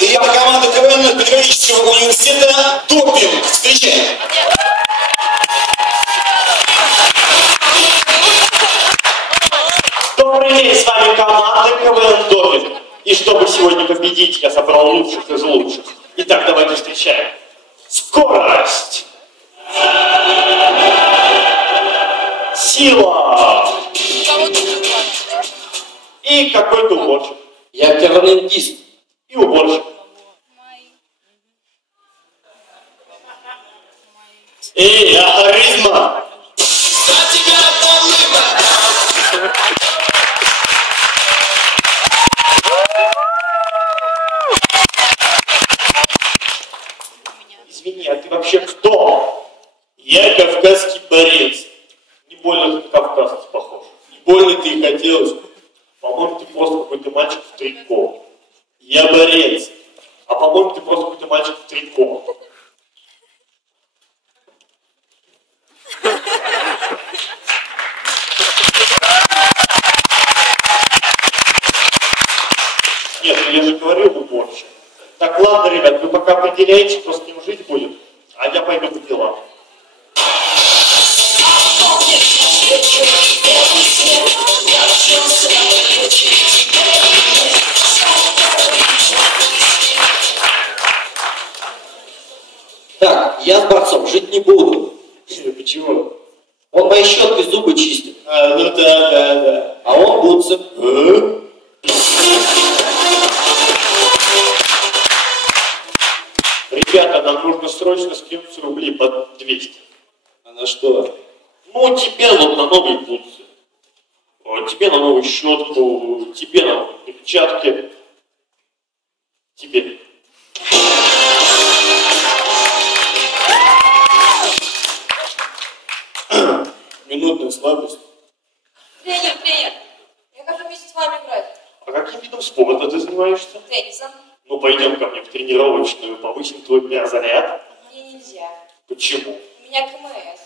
И команда КВН Педагогического университета «Допинг». Встречаем. Добрый день, с вами команда КВН «Допинг». И чтобы сегодня победить, я собрал лучших из лучших. Итак, давайте встречаем. Скорость. Сила. И какой-то уборщик. Я кевлингист. И уборщик. И я харизма. Извини, а ты вообще кто? Я кавказский борец. Не больно ты кавказец похож. Не больно-то и хотелось. По-моему, ты просто какой-то мальчик в трико. Я борец. А по-моему, ты просто какой-то мальчик в трико. Нет, ну я же говорил уборщик. Так, ладно, ребят, вы пока определяете, кто с ним жить будет, а я пойду по делам. Так, я с борцом жить не буду. Почему? Он моей щеткой зубы чистит, А, ну да. а он бутся. Ребята, нам нужно срочно скинуть рублей под 200. А на что? Ну, тебе вот на новые бутсы, тебе на новую щетку, тебе на перчатки, тебе. Минутная слабость. Тренер, я хочу вместе с вами играть. А каким видом спорта ты занимаешься? Теннисом. Ну, пойдем ко мне в тренировочную, повысим твой заряд. Мне нельзя. Почему? У меня КМС.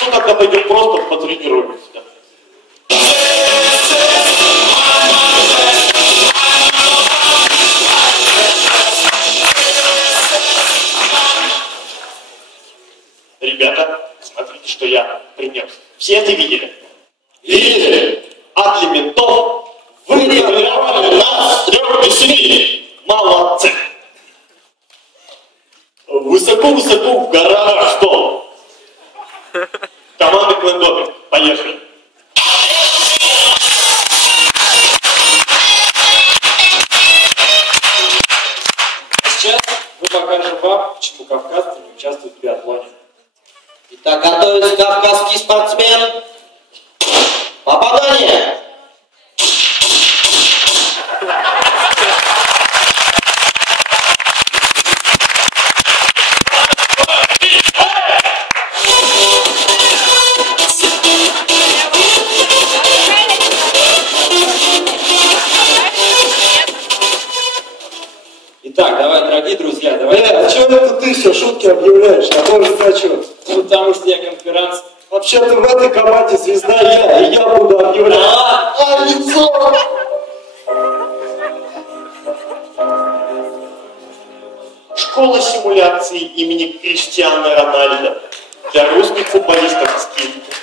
Ну, тогда пойдем просто потренируемся. Ребята, смотрите, что я принес. Все это видели? Видели? А для ментов Вы тренировали нас 3 без 7. молодцы. Высоко-высоко в горах. Что? Команда КВН Допинг. Поехали. Сейчас мы покажем вам, почему кавказцы не участвуют в биатлоне. Итак, готовится кавказский спортсмен. Попадание! Итак, давай, дорогие друзья, давай. А что это ты все шутки объявляешь? Я тоже хочу. Потому что я конференц. Вообще-то в этой команде звезда я, и я буду объявлять. А, лицо! Школа симуляции имени Криштиану Рональдо. Для русских футболистов скидка.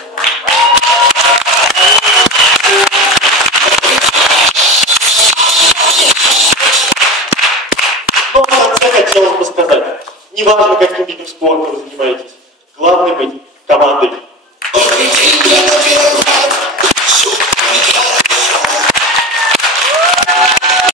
Но в конце хотелось бы сказать, неважно, каким видом спорта вы занимаетесь, главное быть командой.